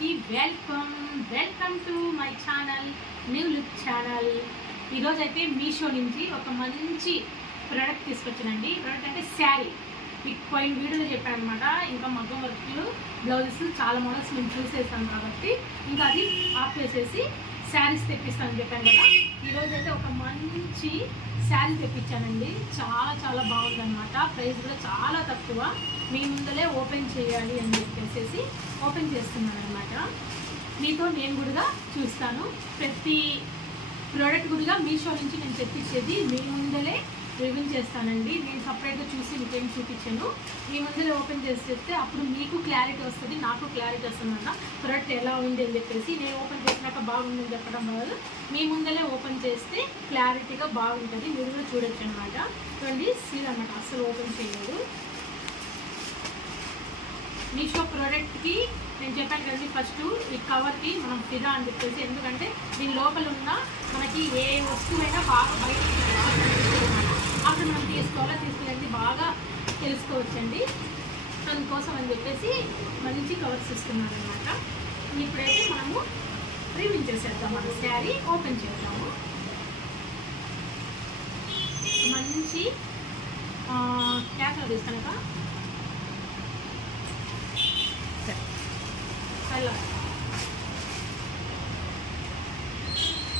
అందరికీ welcome to my channel new look channel. ఈరోజు అయితే మీషో నుంచి ఒక మంచి ప్రోడక్ట్ తీసుకొచ్చానండి. ప్రోడక్ట్ అంటే శారీ. మీకు పోయిన వీడియోలో చెప్పాను అనమాట. ఇంకా మగ్గం వర్క్లు బ్లౌజెస్ చాలా మోడల్స్ మేము చూసేసాం కాబట్టి ఇంకా అది ఆఫ్ చేసేసి శారీస్ తెప్పిస్తానని చెప్పాను కదా. ఈరోజు అయితే ఒక మంచి శారీ తెప్పించానండి. చాలా బాగుందన్నమాట. ప్రైస్ కూడా చాలా తక్కువ. మీ ముందలే ఓపెన్ చేయాలి అని చెప్పేసి ఓపెన్ చేస్తున్నాను అనమాట. మీతో నేను కూడా చూస్తాను. ప్రతి ప్రోడక్ట్ కూడా మీషో నుంచి నేను తెప్పించేది మీ ముందలే రివ్యూ చేస్తానండి. నేను సపరేట్గా చూసి మీకేం చూపించాను. మీ ముందరే ఓపెన్ చేసి చెప్తే అప్పుడు మీకు క్లారిటీ వస్తుంది, నాకు క్లారిటీ వస్తుంది అన్న ప్రోడక్ట్ ఎలా ఉంది అని చెప్పేసి. నేను ఓపెన్ చేసినాక బాగుందని చెప్పడం బదులు మీ ముందరే ఓపెన్ చేస్తే క్లారిటీగా బాగుంటుంది. మీరు కూడా చూడొచ్చు అనమాట. చూడండి, సీల్ అనమాట, అసలు ఓపెన్ చేయలేదు. మీషో ప్రోడక్ట్కి నేను చెప్పాను కదండి, ఫస్ట్ ఈ కవర్కి మనం ఫిదా అని చెప్పేసి. ఎందుకంటే దీని లోపల ఉన్న మనకి ఏ వస్తువైనా బాగా బయట అక్కడ మనం తీసుకెళ్ళి బాగా తెలుసుకోవచ్చండి. అందుకోసం అని చెప్పేసి మంచి కవర్స్ ఇస్తున్నాను అనమాట. ఇప్పుడైతే మనము రివ్యూ చేసేద్దాం. మన శారీ ఓపెన్ చేద్దాము. మంచి క్యాకలు తీస్తాను కదా, కలర్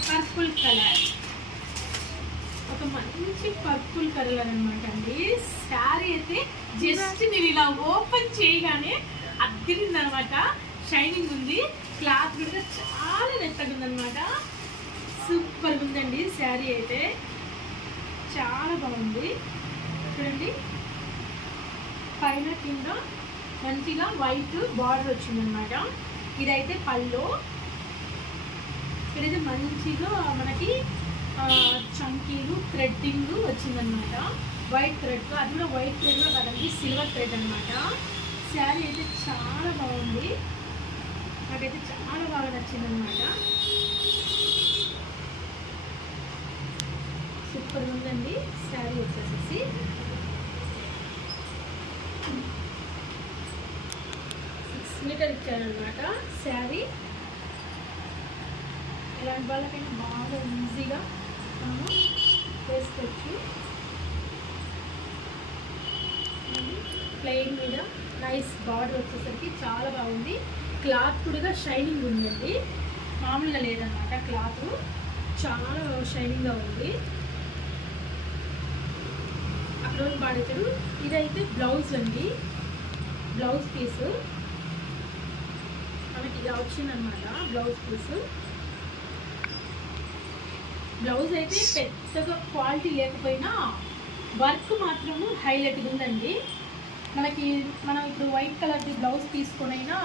పర్పుల్ కలర్, ఒక మంచి పర్పుల్ కలర్ అనమాట అండి. శారీ అయితే జస్ట్ నేను ఇలా ఓపెన్ చేయగానే అద్దిరింది అనమాట. షైనింగ్ ఉంది, క్లాత్ కూడా చాలా మెత్తగా ఉందన్నమాట. సూపర్ ఉందండి శారీ అయితే, చాలా బాగుంది. చూడండి, పైన కింద మంచిగా వైట్ బార్డర్ వచ్చిందనమాట. ఇదైతే పళ్ళు. ఇక్కడైతే మంచిగా మనకి చంకీలు థ్రెడ్డింగ్ వచ్చిందనమాట. వైట్ థ్రెడ్, అది కూడా వైట్ థ్రెడ్లో కదండి, సిల్వర్ థ్రెడ్ అనమాట. శారీ అయితే చాలా బాగుంది, నాకైతే చాలా బాగా నచ్చిందనమాట. సూపర్ ఉందండి శారీ వచ్చేసేసి. 6 మీటర్ ఇచ్చారనమాట శారీ. ఇలాంటి వాళ్ళకైనా బాగా ఈజీగా మనము వేసుకోవచ్చు. ప్లెయిన్ మీద నైస్ బార్డర్ వచ్చేసరికి చాలా బాగుంది. క్లాత్ కూడా షైనింగ్ ఉందండి, మామూలుగా లేదన్నమాట. క్లాత్ చాలా షైనింగ్గా ఉంది. అక్కడ బాడతారు. ఇదైతే బ్లౌజ్ అండి, బ్లౌజ్ పీసు మనకి ఇలా వచ్చిందనమాట. బ్లౌజ్ పీసు, బ్లౌజ్ అయితే పెద్దగా క్వాలిటీ లేకపోయినా వర్క్ మాత్రము హైలైట్గా ఉందండి. మనం ఇప్పుడు వైట్ కలర్ది బ్లౌజ్ తీసుకొనైనా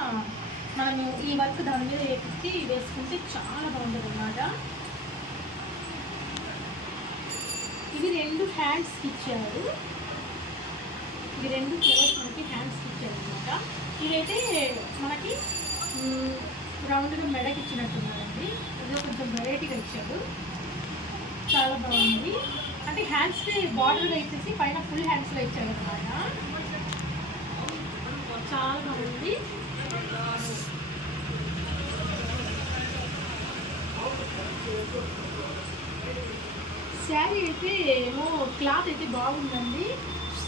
మనము ఈ వర్క్ దాని మీద ఎక్కి వేసుకుంటే చాలా బాగుంటుంది అన్నమాట. ఇవి 2 హ్యాండ్స్కి ఇచ్చారు. ఇవి 2 ఫ్లవర్స్ మనకి హ్యాండ్స్కి ఇచ్చారు అనమాట. ఇవైతే మనకి రౌండ్గా మెడకి ఇచ్చినట్టున్నారండి. ఇది కొంచెం వెరైటీగా ఇచ్చాడు, చాలా బాగుంది. అంటే హ్యాండ్స్కి బార్డర్గా ఇచ్చేసి పైన ఫుల్ హ్యాండ్స్లో ఇచ్చాడు అనమాట. చాలా బాగుంది. శారీ అయితే ఏమో క్లాత్ అయితే బాగుందండి.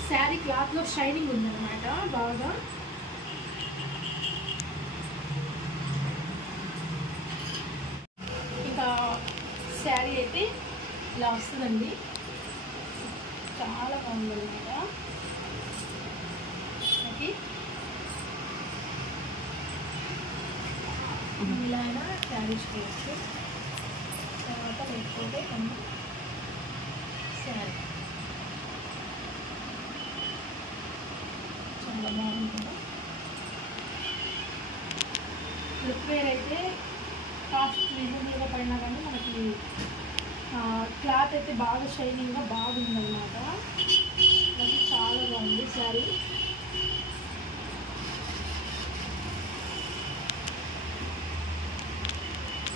శారీ క్లాత్లో షైనింగ్ ఉందన్నమాట బాగా. ఇంకా శారీ అయితే ఇలా వస్తుందండి, చాలా బాగుందన్నమాట. మనకి ఇలా అయినా క్యారీ చేయవచ్చు. తర్వాత లేకపోతే శారీ చాలా బాగుంటుంది. లుక్ వేర్ అయితే కాస్ట్ రీజనబుల్గా పడినా కానీ మనకి క్లాత్ అయితే బాగా షైనింగ్గా బాగుందన్నమాట. అది చాలా బాగుంది శారీ.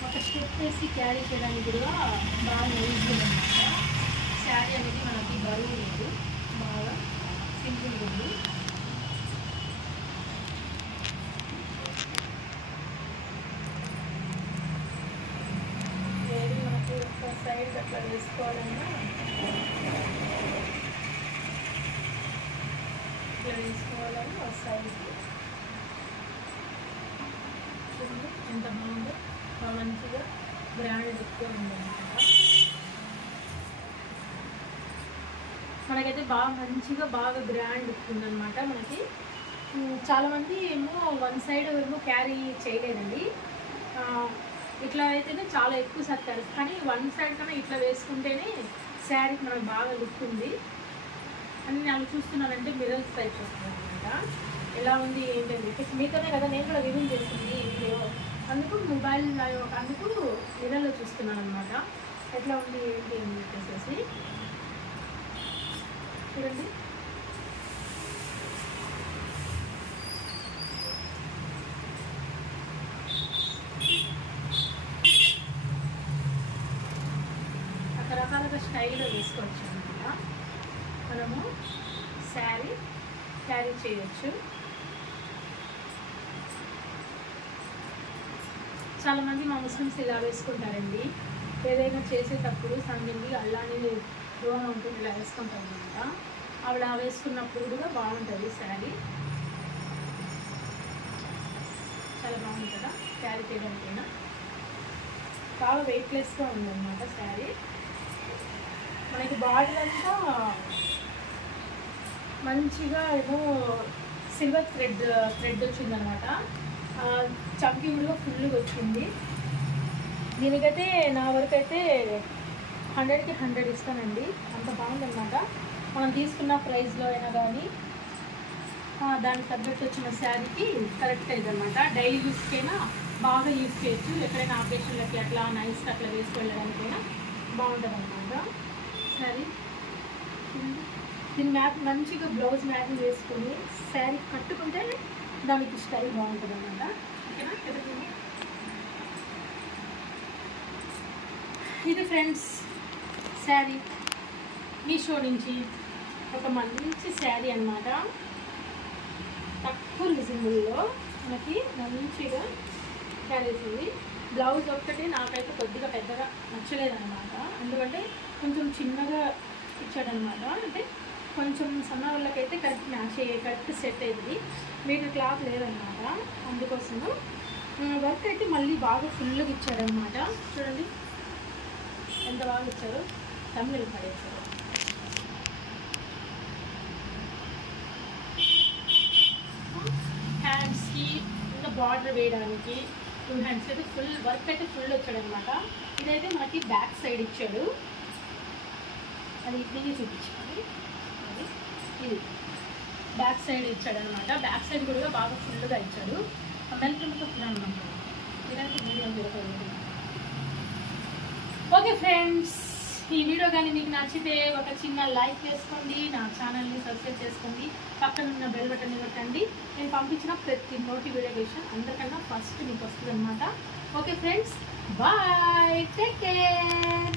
ఒక స్టెప్ వేసి క్యారీ చేయడానికి కూడా బాగా ఈజీగా అనమాట. శారీ అనేది మనకి బరువు లేదు, బాగా సింపుల్గా ఉంది. వేసుకోవాలన్నా ఇట్లా వేసుకోవాలని ఒక సైడ్కి ఎంత బాగుందో మంచిగా బ్రాండ్ ఎక్కువ ఉందన్నమాట. మనకైతే మంచిగా బ్రాండ్ ఉందన్నమాట. మనకి చాలామంది ఏమో వన్ సైడ్ ఏమో క్యారీ చేయలేదండి. ఇట్లా అయితేనే చాలా ఎక్కువ సత్తారు, కానీ వన్ సైడ్ కన్నా ఇట్లా వేసుకుంటేనే శారీకి మనకు బాగా లుక్ ఉంది. అని నేను చూస్తున్నానంటే మిరర్స్ టైప్ వస్తుంది అనమాట. ఎలా ఉంది ఏంటంటే మీతోనే కదా నేను కూడా రివ్యూ చేసింది వీడియో, అందుకు మొబైల్ అందుకు మిరర్లో చూస్తున్నాను అనమాట. ఎట్లా ఉంది ఏంటి అని చెప్పేసి చూడండి. రకరకాలుగా స్టైల్లో వేసుకోవచ్చు అనమాట. మనము శారీ క్యారీ చేయొచ్చు. చాలామంది మా ముస్లిమ్స్ ఇలా వేసుకుంటారండి. ఏదైనా చేసేటప్పుడు సంగంగి అల్లాని దూరం ఉంటుంది ఇలా వేసుకుంటారు అనమాట. అవి వేసుకున్నప్పుడు కూడా బాగుంటుంది శారీ. చాలా బాగుంది కదా క్యారీ చేయడానికైనా. బాగా వెయిట్లెస్గా ఉందన్నమాట శారీ. మనకి బాడీ అంతా మంచిగా ఏమో సిల్వర్ థ్రెడ్ వచ్చిందనమాట. చంకి కూడా ఫుల్గా వచ్చింది. దీనికైతే నా వరకు అయితే 100కి 100 ఇస్తానండి. అంత బాగుందన్నమాట. మనం తీసుకున్న ప్రైస్లో అయినా కానీ దానికి తగ్గట్టు వచ్చిన శారీకి కరెక్ట్ అయిందన్నమాట. డైలీ యూస్కైనా బాగా యూజ్ చేయొచ్చు. ఎక్కడైనా ఆపరేషన్లకి అట్లా నైస్కి అట్లా వేసుకెళ్ళడానికైనా బాగుంటుంది అన్నమాట శారీ. దీని మంచిగా బ్లౌజ్ మ్యాచింగ్ వేసుకొని శారీ కట్టుకుంటే దానికి స్టైల్ బాగుంటుంది అన్నమాట. ఓకేనా? ఇది ఫ్రెండ్స్ శారీ మీషో నుంచి ఒక మంచి శారీ అన్నమాట. తక్కువ రీజనబుల్లో మనకి మంచిగా శారీ ఉంది. బ్లౌజ్ ఒక్కటి నాకైతే కొద్దిగా పెద్దగా నచ్చలేదన్నమాట. ఎందుకంటే కొంచెం చిన్నగా ఇచ్చాడనమాట. అంటే కొంచెం సన్న వాళ్ళకైతే కరెక్ట్ మ్యాచ్ కరెక్ట్ సెట్ అయింది. మీకు క్లాత్ లేదన్నమాట. అందుకోసము వర్క్ అయితే మళ్ళీ బాగా ఫుల్గా ఇచ్చాడనమాట. చూడండి ఎంత బాగా ఇచ్చారు. తమిళ పడేసారు. హ్యాండ్స్కి ఇంకా బార్డర్ వేయడానికి 2 హ్యాండ్స్ అయితే ఫుల్ వర్క్ అయితే ఫుల్ వచ్చాడనమాట. ఇదైతే మనకి బ్యాక్ సైడ్ ఇచ్చాడు. అది ఇట్లనే చూపించాలి. అది ఇది బ్యాక్ సైడ్ ఇచ్చాడనమాట. బ్యాక్ సైడ్ కూడా బాగా ఫుల్గా ఇచ్చాడు. అనమాట. ఇలాంటి వీడియో ఓకే ఫ్రెండ్స్, ఈ వీడియో కానీ మీకు నచ్చితే ఒక చిన్న లైక్ చేసుకోండి, నా ఛానల్ని సబ్స్క్రైబ్ చేసుకోండి, పక్కన ఉన్న బెల్ బటన్ని కొట్టండి. నేను పంపించిన ప్రతి నోటిఫికేషన్ అందరికన్నా ఫస్ట్ మీకు వస్తుంది అనమాట. Okay friends, bye, take care.